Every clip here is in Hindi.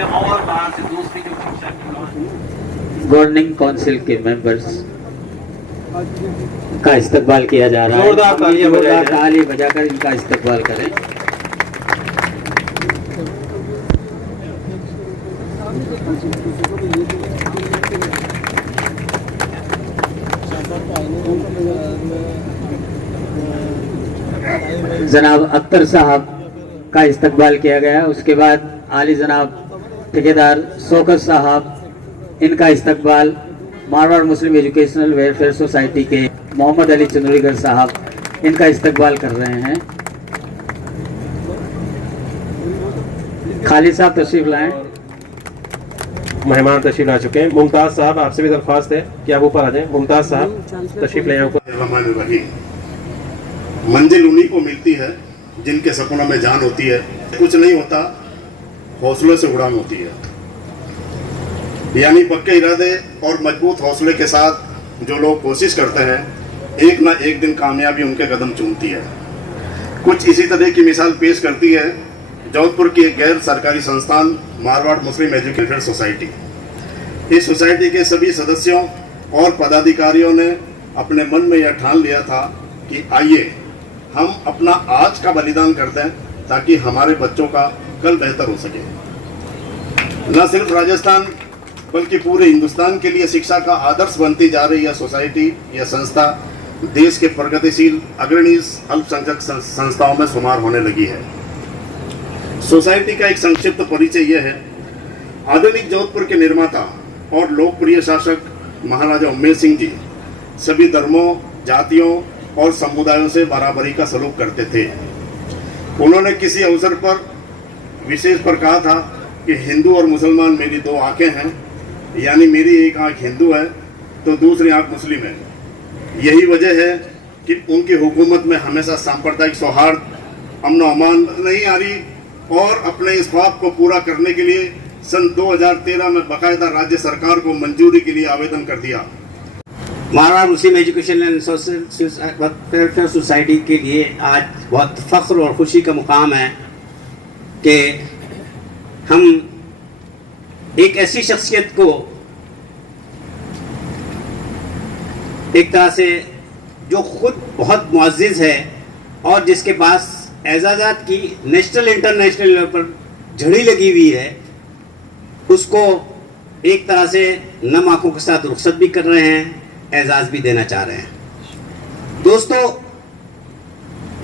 में और बाहर से दूसरी जो शिक्षा की गवर्निंग काउंसिल के मेंबर्स का इस्तकबाल किया जा रहा है। जोरदार ताली बजाकर इनका इस्तकबाल करें। जनाब अख्तर साहब का इस्तकबाल किया गया। उसके बाद आली जनाब ठेकेदार शौकत साहब, इनका इस्तकबाल Marwar muslim educational welfare society के मोहम्मद अली चंद्रीगढ़ साहब, इनका इस्तकबाल कर रहे हैं। खालिद साहब तशरीफ लाएं। मेहमान तशरीफ ला चुके हैं। मुमताज साहब, आपसे भी दरख्वास्त है कि आप ऊपर आ जाएं। मुमताज साहब तशरीफ ले आए। मंजिल उन्हीं को मिलती है जिनके सपनों में जान होती है। कुछ नहीं होता, हौसलों से उड़ान होती है। यानी पक्के इरादे और मजबूत हौसले के साथ जो लोग कोशिश करते हैं, एक ना एक दिन कामयाबी उनके कदम चूमती है। कुछ इसी तरह की मिसाल पेश करती है जोधपुर की एक गैर सरकारी संस्थान मारवाड़ मुस्लिम एजुकेशन सोसाइटी। इस सोसाइटी के सभी सदस्यों और पदाधिकारियों ने अपने मन में यह ठान लिया था कि आइए हम अपना आज का बलिदान कर दें ताकि हमारे बच्चों का कल बेहतर हो सके। न सिर्फ राजस्थान बल्कि पूरे हिंदुस्तान के लिए शिक्षा का आदर्श बनती जा रही यह सोसाइटी, यह संस्था देश के प्रगतिशील अग्रणी अल्पसंख्यक संस्थाओं में शुमार होने लगी है। सोसाइटी का एक संक्षिप्त परिचय यह है। आधुनिक जोधपुर के निर्माता और लोकप्रिय शासक महाराजा उम्मेद सिंह जी सभी धर्मों, जातियों और समुदायों से बराबरी का सलूक करते थे। उन्होंने किसी अवसर पर विशेष पर कहा था कि हिंदू और मुसलमान मेरी दो आंखें हैं, यानी मेरी एक आंख हिंदू है तो दूसरी आंख मुस्लिम है। यही वजह है कि उनकी हुकूमत में हमेशा सांप्रदायिक सौहार्द, अमन व अमान नहीं आ रही, और अपने इस ख्वाब को पूरा करने के लिए सन 2013 में बाकायदा राज्य सरकार को मंजूरी के लिए आवेदन कर दिया। मारवाड़ मुस्लिम एजुकेशन एंड वेलफेयर सोसाइटी के लिए आज बहुत फख्र और खुशी का मुकाम है कि हम एक ऐसी शख्सियत को एक तरह से जो खुद बहुत मुअज़्ज़िज़ है और जिसके पास एजाज़ात की नेशनल इंटरनेशनल लेवल पर झड़ी लगी हुई है, उसको एक तरह से नम आंखों के साथ रुखसत भी कर रहे हैं, एजाज़ भी देना चाह रहे हैं। दोस्तों,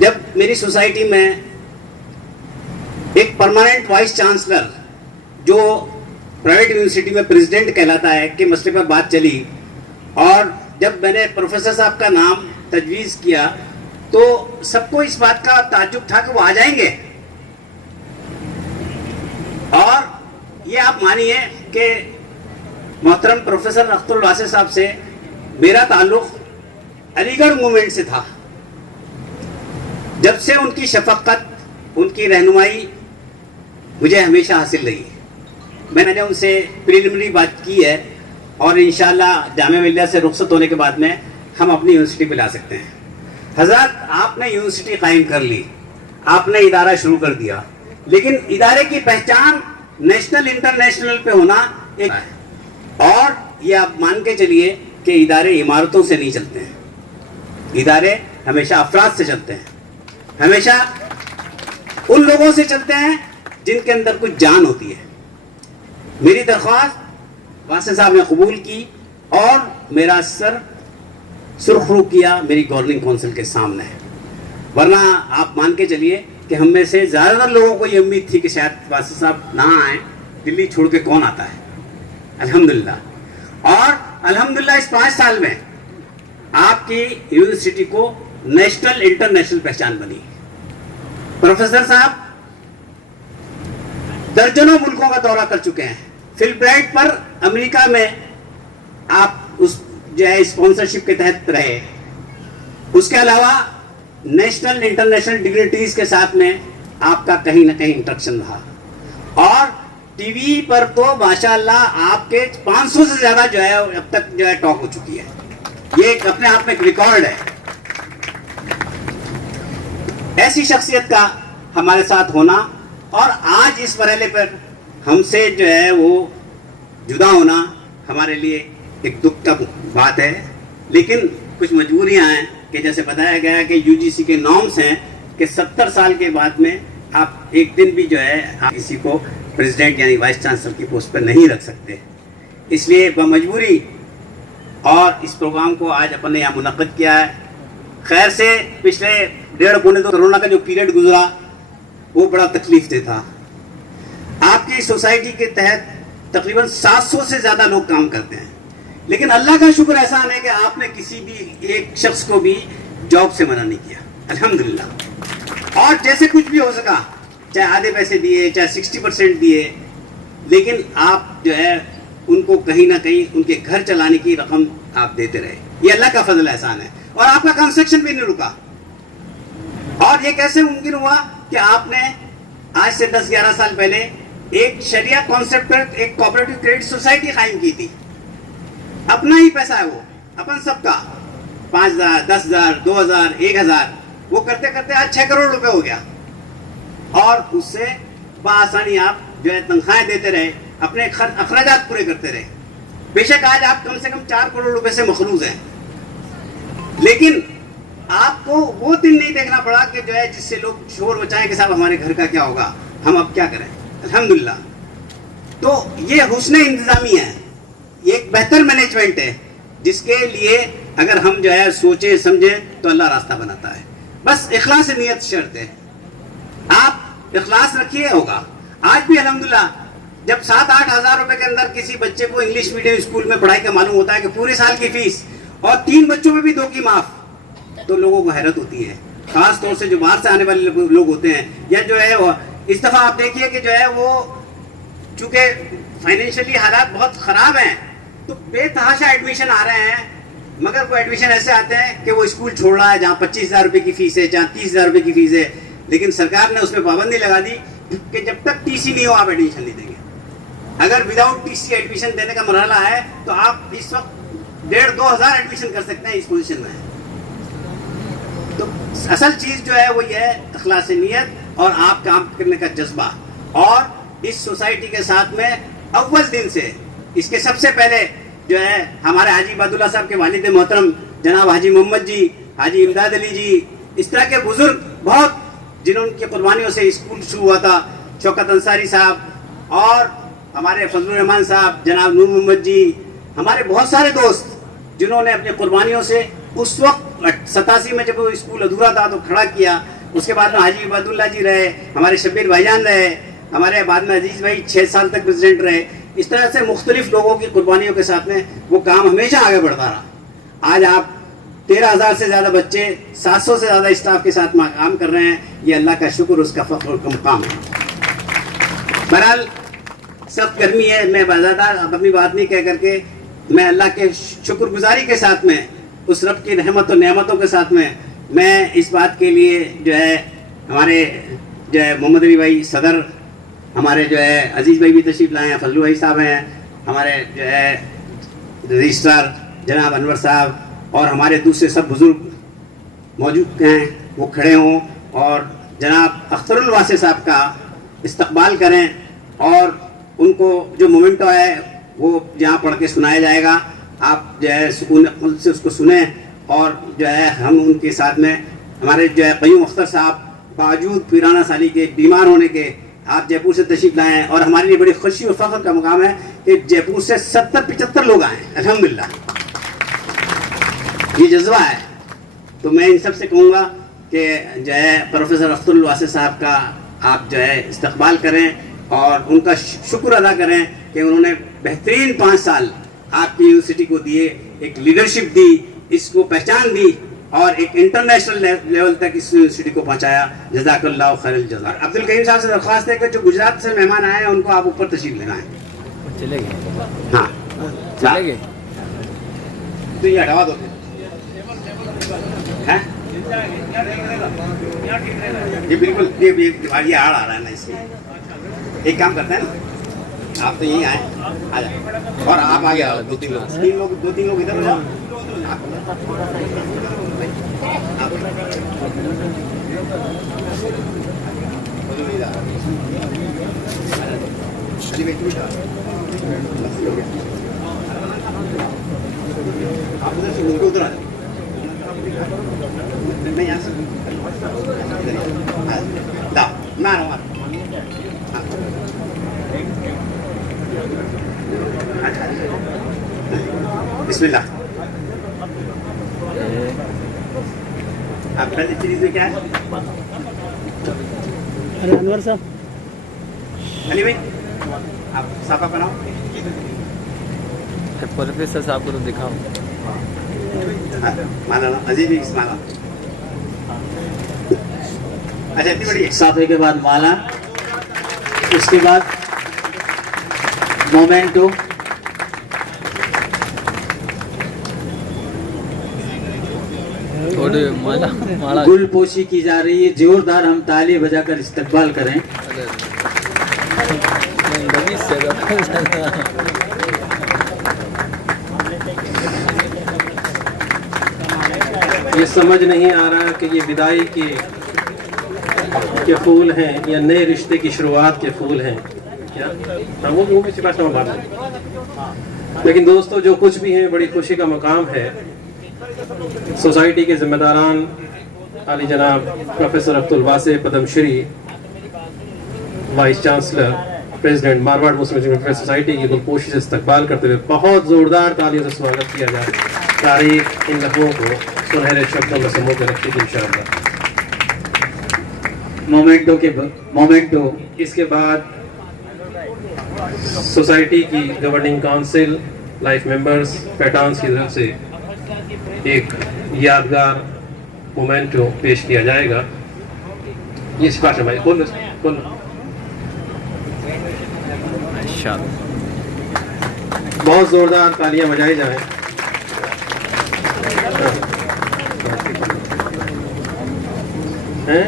जब मेरी सोसाइटी में एक परमानेंट वाइस चांसलर जो प्राइवेट यूनिवर्सिटी में प्रेसिडेंट कहलाता है के मसले पर बात चली, और जब मैंने प्रोफेसर साहब का नाम तजवीज़ किया तो सबको इस बात का ताज्जुब था कि वो आ जाएंगे। और ये आप मानिए कि मोहतरम प्रोफेसर अख्तरुल वासिफ साहब से मेरा ताल्लुक अलीगढ़ मूवमेंट से था। जब से उनकी शफकत, उनकी रहनुमाई मुझे हमेशा हासिल रही। मैंने उनसे प्रिलिमिनरी बात की है और इंशाअल्लाह जामिया मिल्लिया से रुखसत होने के बाद में हम अपनी यूनिवर्सिटी पे ला सकते हैं। हजरत, आपने यूनिवर्सिटी कायम कर ली, आपने इदारा शुरू कर दिया, लेकिन इदारे की पहचान नेशनल इंटरनेशनल पे होना एक, और ये आप मान के चलिए कि इदारे इमारतों से नहीं चलते हैं। इदारे हमेशा अफराद से चलते हैं, हमेशा उन लोगों से चलते हैं जिनके अंदर कुछ जान होती है। मेरी दरख्वास्त वासिफ साहब ने कबूल की और मेरा सर सुरखरू किया मेरी गवर्निंग काउंसिल के सामने। वरना आप मान के चलिए कि हम में से ज़्यादातर लोगों को ये उम्मीद थी कि शायद वासिफ साहब ना आए, दिल्ली छोड़ के कौन आता है। अल्हम्दुलिल्लाह, और अल्हम्दुलिल्लाह इस 5 साल में आपकी यूनिवर्सिटी को नेशनल इंटरनेशनल पहचान बनी। प्रोफेसर साहब दर्जनों मुल्कों का दौरा कर चुके हैं। फिल्ब्राइट पर अमेरिका में आप उस जो है स्पॉन्सरशिप के तहत रहे। उसके अलावा नेशनल इंटरनेशनल डिग्निटीज के साथ में आपका कहीं ना कहीं इंटरेक्शन रहा। और टीवी पर तो माशाअल्लाह आपके 500 से ज्यादा जो है अब तक जो है टॉक हो चुकी है। ये अपने आप में एक रिकॉर्ड है। ऐसी शख्सियत का हमारे साथ होना और आज इस मरहले पर हमसे जो है वो जुदा होना हमारे लिए एक दुख का बात है, लेकिन कुछ मजबूरियां हैं कि जैसे बताया गया कि यूजीसी के नॉर्म्स हैं कि 70 साल के बाद में आप एक दिन भी जो है आप किसी को प्रेसिडेंट यानी वाइस चांसलर की पोस्ट पर नहीं रख सकते। इसलिए बमजबूरी और इस प्रोग्राम को आज अपन ने यहाँ मुनक्किद किया है। खैर से पिछले 1.5-2 कोरोना का जो पीरियड गुजरा वो बड़ा तकलीफ दे था। आपकी सोसाइटी के तहत तकरीबन 700 से ज़्यादा लोग काम करते हैं, लेकिन अल्लाह का शुक्र एहसान है कि आपने किसी भी एक शख्स को भी जॉब से मना नहीं किया, अल्हम्दुलिल्लाह। और जैसे कुछ भी हो सका, चाहे आधे पैसे दिए, चाहे 60% दिए, लेकिन आप जो है उनको कहीं ना कहीं उनके घर चलाने की रकम आप देते रहे। ये अल्लाह का फजल एहसान है। और आपका कंस्ट्रक्शन भी नहीं रुका। और ये कैसे मुमकिन हुआ कि आपने आज से 10-11 साल पहले एक शरिया कॉन्सेप्ट पर एक कोऑपरेटिव क्रेडिट सोसाइटी कायम की थी। अपना ही पैसा है वो, अपन सबका, 5,000, 10,000, 2,000, 1,000, वो करते करते आज 6 करोड़ रुपए हो गया। और उससे बआसानी आप जो है तनख्वाहें देते रहे, अपने अखराजात पूरे करते रहे। बेशक आज आप कम से कम 4 करोड़ रुपए से मखलूज हैं, लेकिन आपको वो दिन नहीं देखना पड़ा कि जो है जिससे लोग शोर मचाएं कि साहब हमारे घर का क्या होगा, हम अब क्या करें। अल्हम्दुलिल्लाह। तो ये हुस्न इंतजामी है, ये एक बेहतर मैनेजमेंट है, जिसके लिए अगर हम जो है सोचे समझे तो अल्लाह रास्ता बनाता है। बस इखलास नियत शर्त है, आप इखलास रखिए, होगा। आज भी अल्हम्दुलिल्लाह जब 7-8 हज़ार रुपए के अंदर किसी बच्चे को इंग्लिश मीडियम स्कूल में पढ़ाई का मालूम होता है कि पूरे साल की फीस और 3 बच्चों में भी 2 की माफ, तो लोगों को हैरत होती है। खास तौर से जो बाहर से आने वाले लोग होते हैं, या जो है वो इस दफा आप देखिए कि जो है वो चूंकि फाइनेंशियली हालात बहुत खराब हैं, तो बेतहाशा एडमिशन आ रहे हैं, मगर वो एडमिशन ऐसे आते हैं कि वो स्कूल छोड़ रहा है जहाँ 25,000 रुपए की फीस है, जहाँ 30,000 रुपए की फीस है, लेकिन सरकार ने उसमें पाबंदी लगा दी कि जब तक टीसी नहीं हो आप एडमिशन नहीं देंगे। अगर विदाउट टीसी एडमिशन देने का मरहला है तो आप इस वक्त 1,500-2 हज़ार एडमिशन कर सकते हैं इस पोजीशन में। तो असल चीज जो है वो ये है इखलास नियत और आप काम करने का जज्बा। और इस सोसाइटी के साथ में अव्वल दिन से, इसके सबसे पहले जो है हमारे हाजी इबादुल्लाह साहब के वालिद मोहतरम जनाब हाजी मोहम्मद जी, हाजी इमदाद अली जी, इस तरह के बुजुर्ग बहुत जिन्होंने कुर्बानियों से स्कूल शुरू हुआ था, शौकत अंसारी साहब और हमारे फजलुर रहमान साहब, जनाब नूर मोहम्मद जी, हमारे बहुत सारे दोस्त जिन्होंने अपनी कुर्बानियों से उस वक्त 87 में जब वो स्कूल अधूरा था तो खड़ा किया। उसके बाद में हाजी इबादुल्लाह जी रहे, हमारे शब्बीर भाईजान रहे, हमारे बाद में अजीज भाई 6 साल तक प्रेसिडेंट रहे। इस तरह से मुख्तलिफ लोगों की कुर्बानियों के साथ में वो काम हमेशा आगे बढ़ता रहा। आज आप 13,000 से ज्यादा बच्चे, 700 से ज्यादा स्टाफ के साथ काम कर रहे हैं। ये अल्लाह का शुक्र, उसका फख्र का मुकाम है। बहरहाल सख्त गर्मी है, मैं बाज़ादार अपनी बात नहीं कह करके मैं अल्लाह के शुक्रगुजारी के साथ में, उस रब की रहमत और नेमतों के साथ में, मैं इस बात के लिए जो है हमारे जो है मोहम्मद अली भाई सदर, हमारे जो है अजीज भाई भी तशरीफ लाए हैं, फजलू भाई साहब हैं, हमारे जो है रजिस्ट्रार जनाब अनवर साहब और हमारे दूसरे सब बुजुर्ग मौजूद हैं, वो खड़े हों और जनाब अख्तरुल वासे साहब का इस्तकबाल करें और उनको जो मोमेंटो है वो यहाँ पढ़ के सुनाया जाएगा। आप जो है सुकून से उसको सुने और जो है हम उनके साथ में हमारे जो है क़य्यूम अख्तर साहब बावजूद पुराना साली के बीमार होने के आप जयपुर से तशरीफ लाए हैं और हमारे लिए बड़ी खुशी और फख्र का मुकाम है कि जयपुर से 70-75 लोग आए हैं। अल्हम्दुलिल्लाह, ये जज्बा है। तो मैं इन सब से कहूँगा कि जो है प्रोफेसर अख्तरुल वासे साहब का आप जो है इस्तकबाल करें और उनका शुक्र अदा करें कि उन्होंने बेहतरीन 5 साल आपकी यूनिवर्सिटी को दिए, एक लीडरशिप दी, इसको पहचान दी और एक इंटरनेशनल लेवल तक इस यूनिवर्सिटी को पहुंचाया। जज़ाकल्लाहु खैरल जज़ा। अब्दुल करीम साहब से दरख्वास्त है कि जो गुजरात से मेहमान आए हैं उनको आप ऊपर तशरीफ लेना है। चले गए? हाँ चले गए? तो ये हटवा दो हैं? ये बिल्कुल ये आड़ आ रहा है ना, इसमें एक काम करते हैं ना, आप तो यहीं आए, आ जाए और आप आ गया 2-3 लोग इधर हो जाओ। आप उधर से उनको उधर आ जाओ। नहीं यहाँ से ला मारो मारो बिस्मिल्लाह। आप पहले सीरीज में क्या है? अरे अनवर साहब, अली भाई आप साफा बनाओ। प्रोफेसर साहब को तो दिखाओ। माना ना अजीब ही माना। अच्छा इतनी बड़ी है। साफे के बाद माला, उसके बाद मोमेंटो, थोड़ी माला माला गुलपोशी की जा रही है। जोरदार हम ताली बजाकर इस्तकबाल करें। ये समझ नहीं आ रहा कि ये विदाई के फूल हैं या नए रिश्ते की शुरुआत के फूल हैं क्या? हाँ, वो मुंह में सिपाही बात है। लेकिन दोस्तों जो कुछ भी है बड़ी खुशी का मकाम है। सोसाइटी के जिम्मेदारान आली जनाब professor Abdul Wasey Padmashri, vice chancellor, president Marwar muslim welfare society की गुलपोशी से इस्तकबाल करते हुए बहुत जोरदार तालियों से स्वागत किया जाए। तारीख इन लम्हों को सुनहरे शब्दों में समूह कर रखेगी इंशाअल्लाह। मोमेंटो इसके बाद सोसाइटी की governing council, life members, patterns की तरफ से एक यादगार मोमेंटो पेश किया जाएगा। ये सिफारिश भाई बोल बहुत जोरदार तालियां बजाई जाएं। हैं?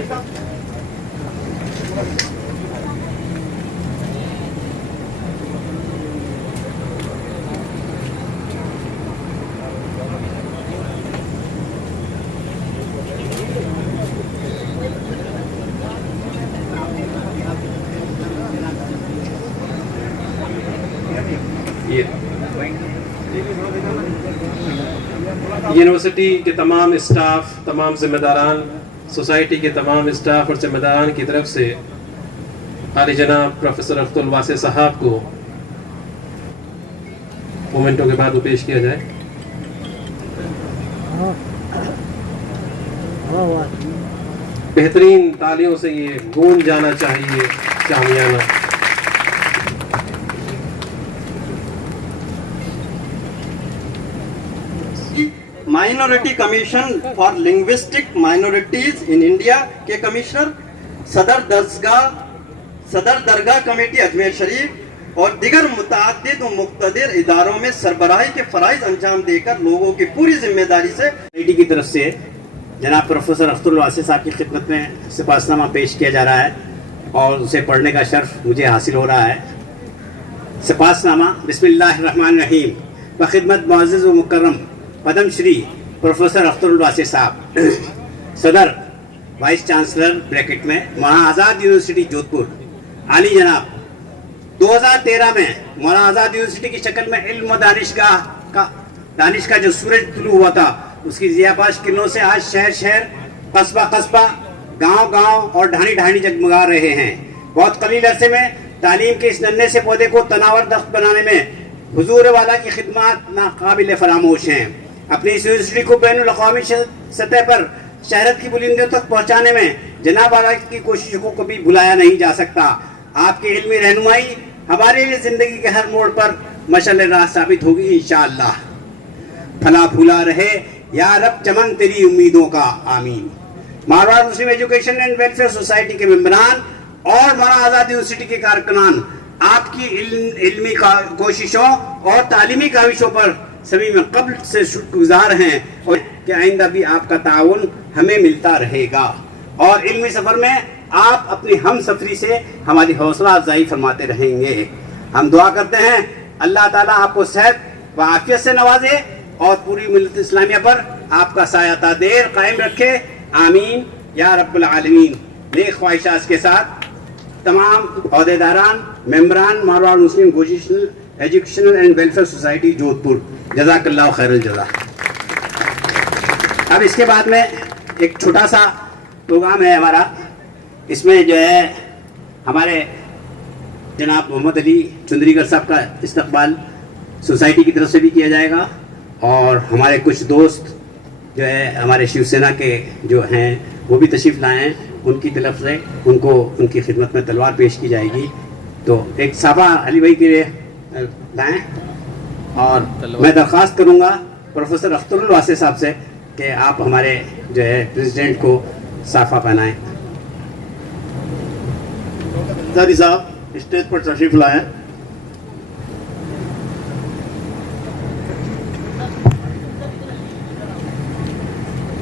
यूनिवर्सिटी के तमाम स्टाफ, तमाम जिम्मेदारान, सोसाइटी के तमाम स्टाफ और जिम्मेदारान की तरफ से आली जनाब प्रोफेसर अब्दुल वासे साहब को मोमेंटो के बाद पेश किया जाए। बेहतरीन तालियों से ये गूंज जाना चाहिए शामियाना। Minority commission for linguistic minorities in India के कमिश्नर, सदर दरगाह कमेटी अजमेर शरीफ और दिगर मुतअद्दिद व मुक़्तदिर इदारों में सरबराही के फ़राइज़ अंजाम देकर लोगों की पूरी जिम्मेदारी से सोसाइटी की तरफ से जनाब प्रोफेसर अब्दुल वासे साहब की खिदमत में सिपासनामा पेश किया जा रहा है और उसे पढ़ने का शर्फ मुझे हासिल हो रहा है। सिपासनामा बिस्मिल्लाहिर्रहमानिर्रहीम। बखिदमत मुअज़्ज़ज़ व मुकर्रम पद्मश्री प्रोफेसर अब्दुल वासे साहब, सदर वाइस चांसलर ब्रैकेट में मौलाना आज़ाद यूनिवर्सिटी जोधपुर, आली जनाब 2013 में मौलाना आज़ाद यूनिवर्सिटी की शक्ल में इल्म व दानिश का जो सूरज तुलू हुआ था उसकी ज़ियाबाश किरणों से आज शहर शहर, कस्बा कस्बा, गांव गांव और ढाणी ढाणी जगमगा रहे हैं। बहुत कलील अरसे में तालीम के इस नन्हे से पौधे को तनावर दख्त बनाने में हुजूर वाला की खिदमत नाकाबिल फरामोश हैं। अपनी इस यूनिवर्सिटी को बैनुल अक़वामी सतह पर शहरत की बुलंदियों तक पहुँचाने में जनाब वाला की कोशिशों को कभी भुलाया नहीं जा सकता। आपकी इल्मी रहनुमाई हमारे लिए ज़िंदगी के हर मोड़ पर मशाल राह साबित होगी इंशाअल्लाह। फला फूला रहे या रब चमन तेरी उम्मीदों का, आमीन। मारवाड़ मुस्लिम एजुकेशन एंड वेलफेयर सोसाइटी के मेंबरान और मौलाना आज़ाद यूनिवर्सिटी के कारकुनान आपकी इल्मी कोशिशों और तालीमी काविशों पर सभी में कब्ल से शुक्रगुजार हैं और कि आइंदा भी आपका ताउन हमें मिलता रहेगा और इल्मी सफ़र में आप अपनी हम सफरी से हमारी हौसला अफजाई फरमाते रहेंगे। हम दुआ करते हैं अल्लाह ताला आपको सेहत व आफियत से नवाजे और पूरी मिल्लत इस्लामिया पर आपका साया देर कायम रखे, आमीन या रब्बुल आलमीन। नेक ख्वाहिशात के साथ तमाम अहदेदारान मेम्बरान Marwar muslim educational and welfare society Jodhpur, जज़ाकल्लाह खैरुल जज़ा। अब इसके बाद में एक छोटा सा प्रोग्राम है हमारा, इसमें जो है हमारे जनाब मोहम्मद अली चुंदरीगर साहब का इस्तकबाल सोसाइटी की तरफ से भी किया जाएगा, और हमारे कुछ दोस्त जो है हमारे शिवसेना के जो हैं वो भी तशरीफ़ लाए हैं, उनकी तरफ से उनको उनकी खिदमत में तलवार पेश की जाएगी। तो एक साफा अली भाई के लिए लाएँ, और मैं दरख्वास्त करूँगा प्रोफेसर अख्तरुल वासी साहब से कि आप हमारे जो है प्रेसिडेंट को साफा पहनाएं। अंसारी साहब स्टेज पर तशरीफ लाएं।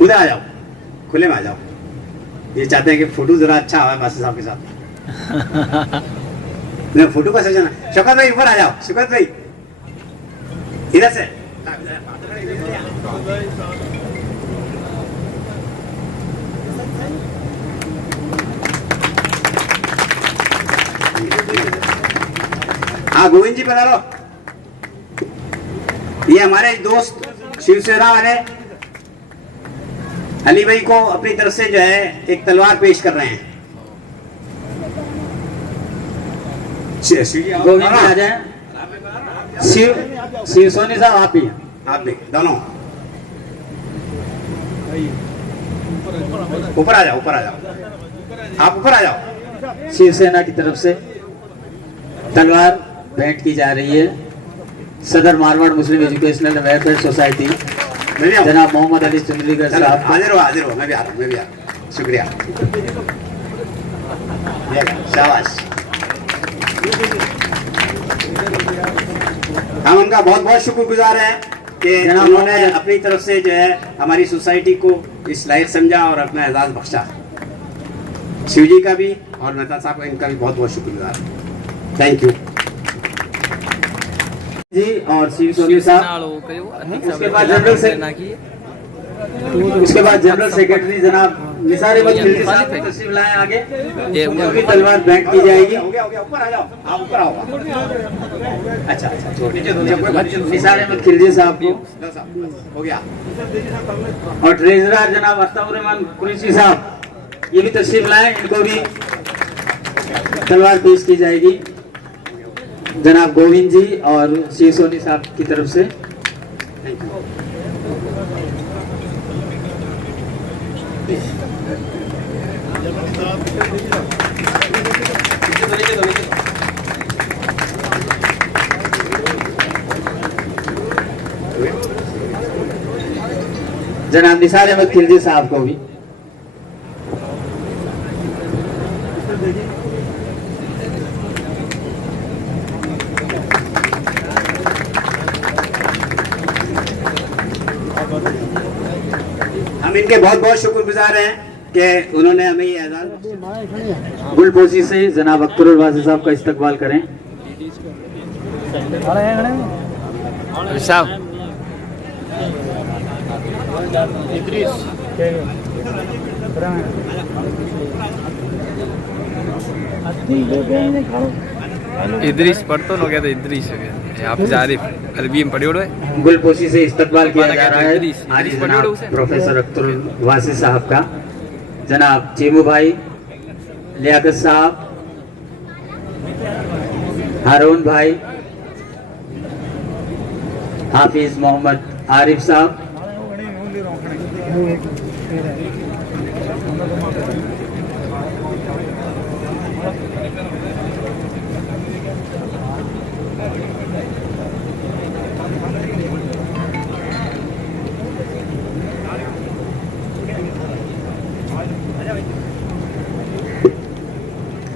उधर आ जाओ, खुले में आ जाओ। ये चाहते हैं कि फोटो जरा अच्छा आए वासी साहब के साथ। नहीं, फोटो का सजना। शौकत भाई ऊपर आ जाओ, शौकत भाई इधर से। हाँ गोविंद जी बता लो, ये हमारे दोस्त शिवसेना वाले अली भाई को अपनी तरफ से जो है एक तलवार पेश कर रहे हैं। गोविंद जी आ जाए। शिव सोनी साहब आप भी, आप भी दोनों ऊपर आ जाओ, ऊपर आ जाओ, आप ऊपर आ जाओ। शिवसेना की तरफ से तलवार भेंट की जा रही है सदर Marwar muslim educational welfare society जनाब मोहम्मद अली चुंदरीगर साहब। हाजिर हो, हाजिर हो, मैं भी आ रहा हूँ, मैं भी आ रहा हूँ। शुक्रिया, शाबाश। हम उनका बहुत बहुत शुक्रगुजार हैं कि उन्होंने अपनी तरफ से जो है हमारी सोसाइटी को इस लायक समझा और अपना एजाज बख्शा। शिव जी का भी और मेहता साहब का, इनका भी बहुत बहुत शुक्रगुजार। थैंक यू जी। और शिव सोनी साहब, उसके बाद जनरल सेक्रेटरी जनाब निसार अहमद खिलजी साहब तशरीफ लाए आगे, उनकी तलवार भेंट की जाएगी। ऊपर आ जाओ, आप ऊपर आओ। अच्छा अच्छा, निसार अहमद खिलजी साहब को हो गया। और ट्रेजरर जनाब अख्तर कुरैशी साहब, ये भी तशरीफ लाए, इनको भी तलवार पेश की जाएगी जनाब गोविंद जी और शिव सोनी साहब की तरफ से। जनाब निसार अहमद खिलजी साहब को भी। हम इनके बहुत बहुत शुक्रगुजार हैं कि उन्होंने हमें ये एजाज। गुलपोशी से जनाब अख्तरुल वासी साहब का इस्तकबाल करें। साहब इदरीस पढ़तो नो क्या तो इदरीस हो गया। आप जारिफ अरबी में पढ़ियो है। गुलपोशी से इस्तकबाल किया जा रहा है आज जनाब प्रोफेसर अख्तरुल वासी साहब का, जनाब चीमू भाई, लियाकत साहब, हारून भाई, हाफिज मोहम्मद आरिफ साहब,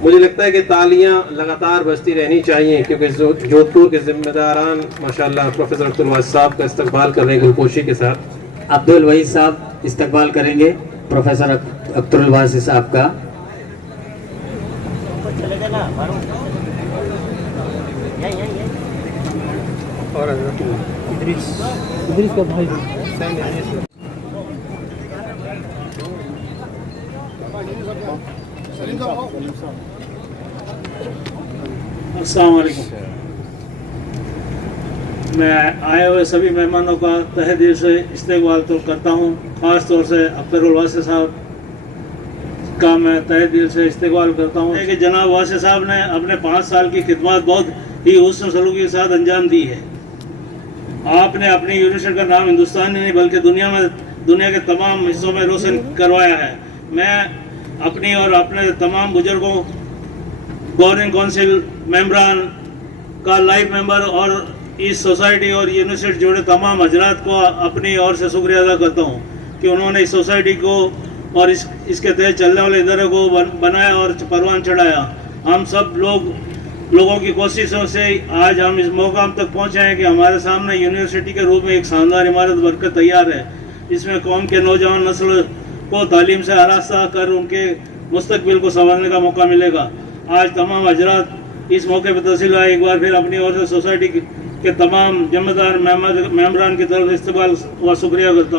मुझे लगता है कि तालियां लगातार बजती रहनी चाहिए, क्योंकि जोधपुर के जिम्मेदारान माशाल्लाह प्रोफेसर अख्तरुल वासी साहब का इस्तकबाल कर रहे हैं गुलपोशी के साथ। अब्दुल वहीद साहब इस्तकबाल करेंगे प्रोफेसर अख्तरुल वासी साहब का। इदरीस का भाई अस्सलाम वालेकुम। मैं आए हुए सभी मेहमानों का तहे दिल से इस्तकबाल तो करता हूँ। ख़ास तौर से अख्तरुल वासिफ साहब का मैं तहे दिल से इस्तकबाल करता हूँ कि जनाब वासिफ साहब ने अपने 5 साल की खिदमत बहुत ही हुस्न सलूकी के साथ अंजाम दी है। आपने अपनी यूनिवर्सिटी का नाम हिंदुस्तान ही नहीं बल्कि दुनिया के तमाम हिस्सों में रोशन करवाया है। मैं अपनी और अपने तमाम बुजुर्गों, गवर्निंग काउंसिल मेंबरान का लाइफ मेंबर और इस सोसाइटी और यूनिवर्सिटी जुड़े तमाम हजरात को अपनी ओर से शुक्रिया अदा करता हूँ कि उन्होंने इस सोसाइटी को और इसके तहत चलने वाले इदारे को बनाया और परवान चढ़ाया। हम सब लोगों की कोशिशों से आज हम इस मुकाम तक पहुँचे हैं कि हमारे सामने यूनिवर्सिटी के रूप में एक शानदार इमारत बनकर तैयार है। इसमें कौम के नौजवान नस्ल को तालीम से आरास्ता कर उनके मुस्तकबिल को संभालने का मौका मिलेगा। आज तमाम हजरात इस मौके पर तहसील आए, एक बार फिर अपनी ओर से सोसाइटी के तमाम जिम्मेदार मेंबरान की तरफ इस्तकबाल व शुक्रिया करता हूँ।